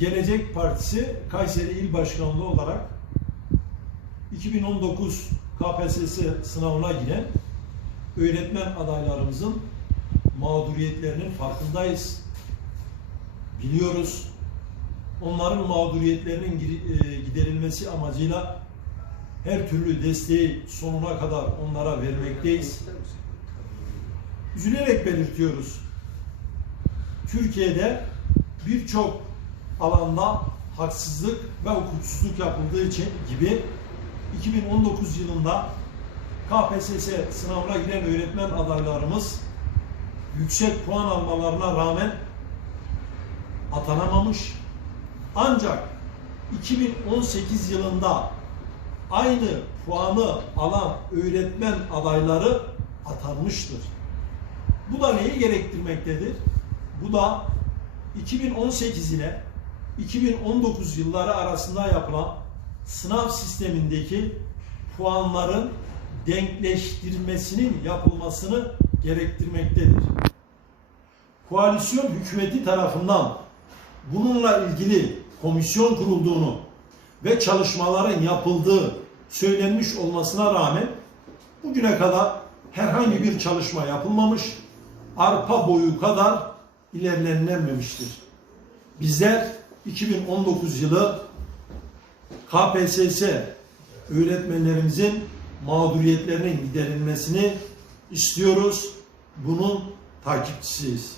Gelecek Partisi Kayseri İl Başkanlığı olarak 2019 KPSS sınavına giren öğretmen adaylarımızın mağduriyetlerinin farkındayız. Biliyoruz. Onların mağduriyetlerinin e, giderilmesi amacıyla her türlü desteği sonuna kadar onlara vermekteyiz. Üzülerek belirtiyoruz. Türkiye'de birçok alanda haksızlık ve hukuksuzluk yapıldığı için gibi 2019 yılında KPSS sınavına giren öğretmen adaylarımız yüksek puan almalarına rağmen atanamamış. Ancak 2018 yılında aynı puanı alan öğretmen adayları atanmıştır. Bu da neyi gerektirmektedir? Bu da 2018 ile 2019 yılları arasında yapılan sınav sistemindeki puanların denkleştirmesinin yapılmasını gerektirmektedir. Koalisyon hükümeti tarafından bununla ilgili komisyon kurulduğunu ve çalışmaların yapıldığı söylenmiş olmasına rağmen bugüne kadar herhangi bir çalışma yapılmamış, arpa boyu kadar ilerlenilememiştir. Bizler 2019 yılı KPSS öğretmenlerimizin mağduriyetlerinin giderilmesini istiyoruz. Bunun takipçisiyiz.